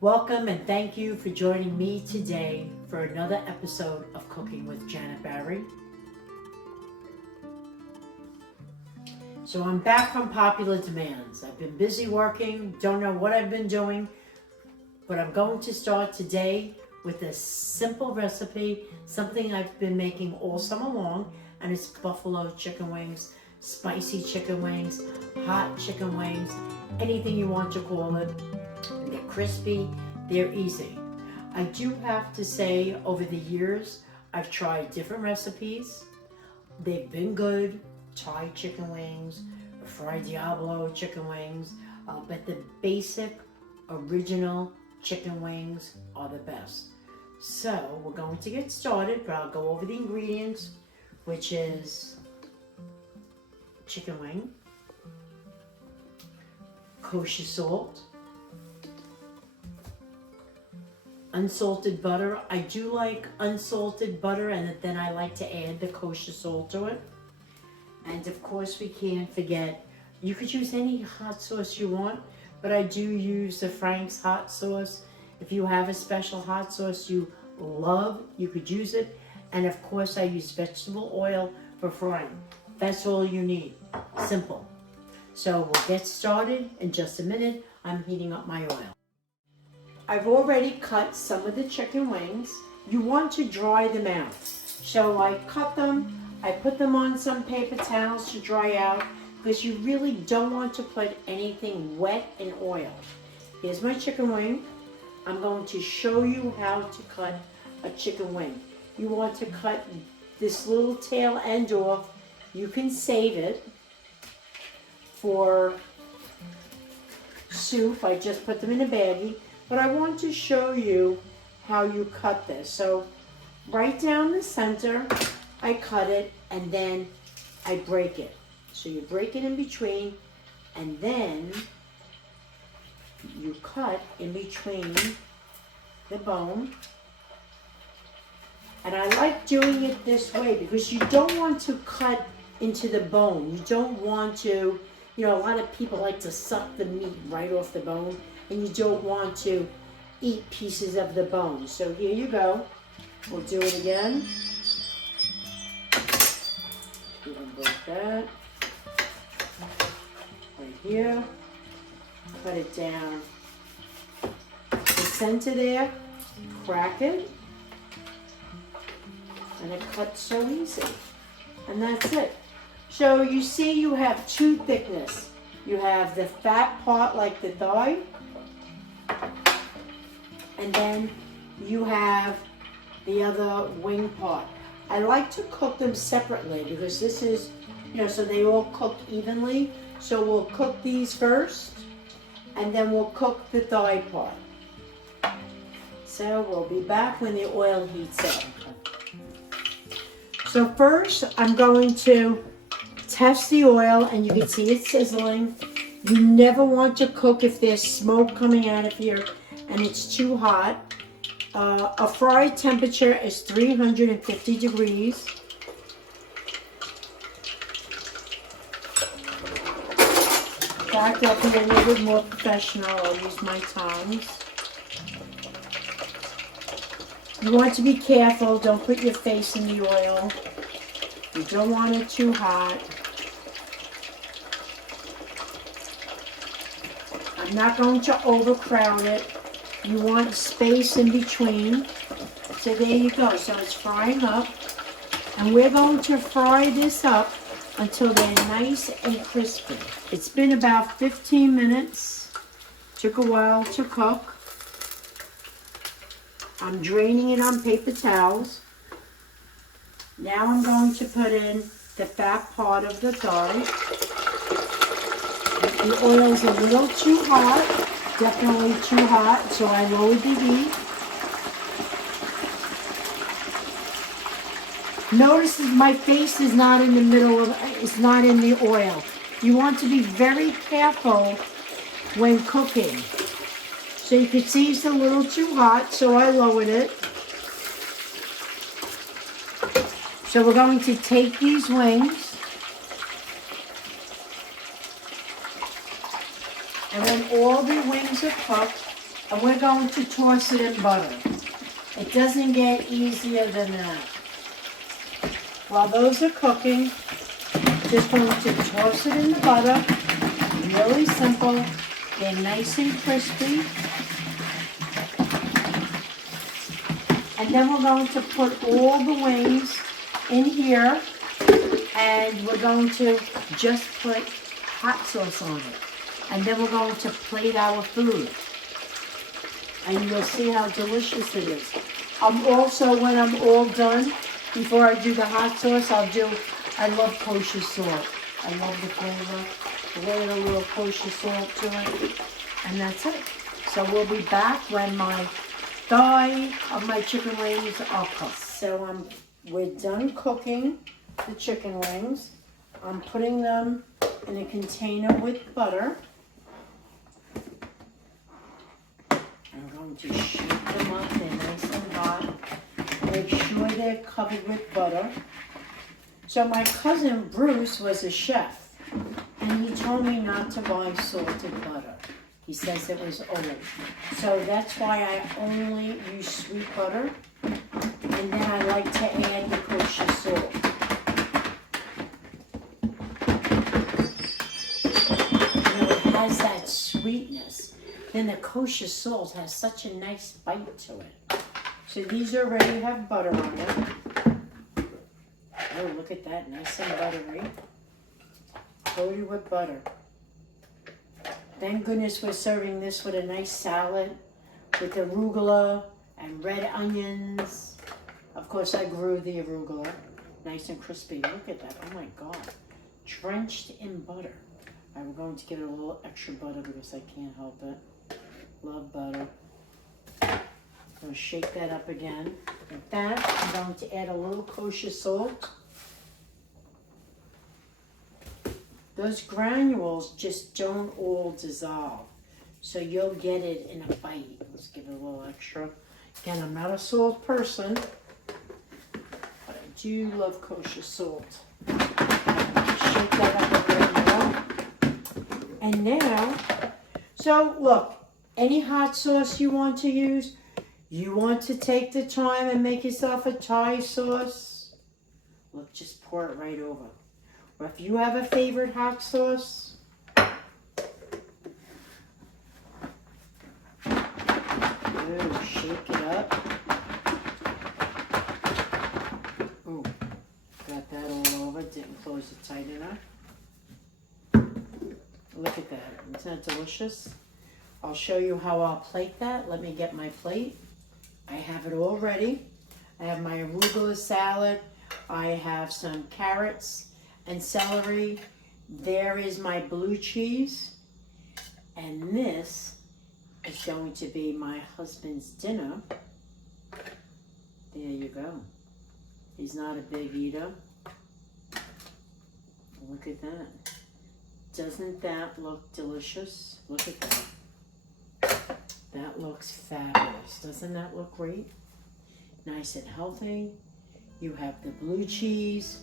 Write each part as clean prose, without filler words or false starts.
Welcome and thank you for joining me today for another episode of Cooking with Bari. So I'm back from popular demands. I've been busy working, don't know what I've been doing, but I'm going to start today with a simple recipe, something I've been making all summer long, and it's buffalo chicken wings, spicy chicken wings, hot chicken wings, anything you want to call it. They're crispy, they're easy. I do have to say, over the years, I've tried different recipes. They've been good. Thai chicken wings, fried Diablo chicken wings, but the basic, original chicken wings are the best. So we're going to get started, but I'll go over the ingredients, which is chicken wing, kosher salt, unsalted butter. I do like unsalted butter, and then I like to add the kosher salt to it. And of course we can't forget, you could use any hot sauce you want, but I do use the Frank's hot sauce. If you have a special hot sauce you love, you could use it. And of course I use vegetable oil for frying. That's all you need, simple. So we'll get started in just a minute. I'm heating up my oil. I've already cut some of the chicken wings. You want to dry them out. So I cut them, I put them on some paper towels to dry out because you really don't want to put anything wet in oil. Here's my chicken wing. I'm going to show you how to cut a chicken wing. You want to cut this little tail end off. You can save it for soup. I just put them in a baggie, but I want to show you how you cut this. So right down the center, I cut it and then I break it. So you break it in between and then you cut in between the bone. And I like doing it this way because you don't want to cut into the bone. You don't want to, a lot of people like to suck the meat right off the bone, and you don't want to eat pieces of the bone. So here you go. We'll do it again. Break that right here, cut it down the center there, crack it, and it cuts so easy, and that's it. So you see you have two thickness. You have the fat part like the thigh, and then you have the other wing part. I like to cook them separately because this is, so they all cook evenly. So we'll cook these first and then we'll cook the thigh part. So we'll be back when the oil heats up. So first I'm going to test the oil, and you can see it sizzling. You never want to cook if there's smoke coming out of here and it's too hot. A fry temperature is 350 degrees. Back up here a little bit more professional. I'll use my tongs. You want to be careful. Don't put your face in the oil. You don't want it too hot. I'm not going to overcrowd it. You want space in between. So there you go. So it's frying up. And we're going to fry this up until they're nice and crispy. It's been about 15 minutes. Took a while to cook. I'm draining it on paper towels. Now I'm going to put in the fat part of the thigh. The oil is a little too hot. Definitely too hot, so I lowered the heat. Notice that my face is not in the middle of, it's not in the oil. You want to be very careful when cooking. So you can see it's a little too hot, so I lowered it. So we're going to take these wings, and when all the wings are cooked, And we're going to toss it in butter. It doesn't get easier than that. While those are cooking, just going to toss it in the butter. Really simple. They're nice and crispy. And then we're going to put all the wings in here. And we're going to just put hot sauce on it. And then we're going to plate our food. And you'll see how delicious it is. Also, when I'm all done, before I do the hot sauce, I love kosher salt. I love the flavor. Add a little kosher salt to it. And that's it. So we'll be back when my thigh of my chicken wings are cooked. So we're done cooking the chicken wings. I'm putting them in a container with butter. I'm going to shake them up. They're nice and hot. Make sure they're covered with butter. So my cousin Bruce was a chef, and he told me not to buy salted butter. He says it was old. So that's why I only use sweet butter, and then I like to add the kosher salt. It has that sweetness. Then the kosher salt has such a nice bite to it. So these already have butter on them. Oh, look at that, nice and buttery. Coated with butter. Thank goodness we're serving this with a nice salad with arugula and red onions. Of course, I grew the arugula. Nice and crispy. Look at that. Oh my God. Drenched in butter. I'm going to give it a little extra butter because I can't help it. Love butter. I'm going to shake that up again. Like that, I'm going to add a little kosher salt. Those granules just don't all dissolve. So you'll get it in a bite. Let's give it a little extra. Again, I'm not a salt person, but I do love kosher salt. Shake that up a bit more. And now, so look, any hot sauce you want to use, you want to take the time and make yourself a Thai sauce, look, just pour it right over. Or if you have a favorite hot sauce, shake it up. Oh, got that all over. Didn't close it tight enough. Look at that. Isn't that delicious? I'll show you how I'll plate that. Let me get my plate. I have it all ready. I have my arugula salad. I have some carrots and celery. There is my blue cheese. And this is going to be my husband's dinner. There you go. He's not a big eater. Look at that. Doesn't that look delicious? Look at that. That looks fabulous. Doesn't that look great? Nice and healthy. You have the blue cheese.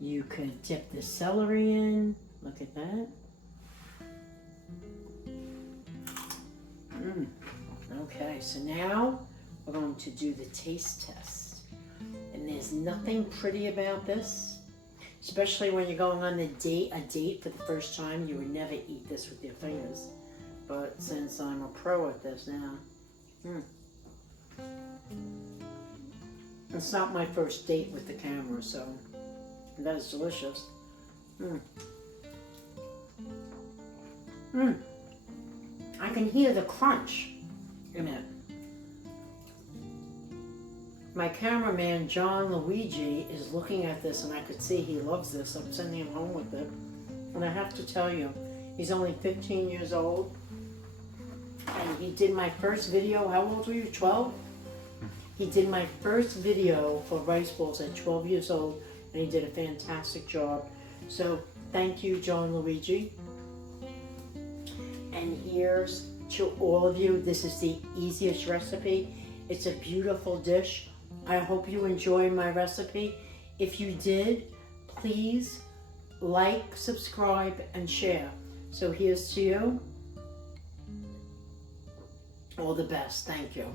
You could dip the celery in. Look at that. Okay, so now we're going to do the taste test. And there's nothing pretty about this, especially when you're going on a date for the first time. You would never eat this with your fingers. But since I'm a pro at this now, it's not my first date with the camera, so that is delicious. I can hear the crunch in it. My cameraman, John Luigi, is looking at this, and I could see he loves this. I'm sending him home with it. And I have to tell you, he's only 15 years old. And he did my first video. How old were you? 12? He did my first video for rice balls at 12 years old, and he did a fantastic job. So thank you, John Luigi. And here's to all of you. This is the easiest recipe. It's a beautiful dish. I hope you enjoy my recipe. If you did, please like, subscribe, and share. So here's to you. All the best. Thank you.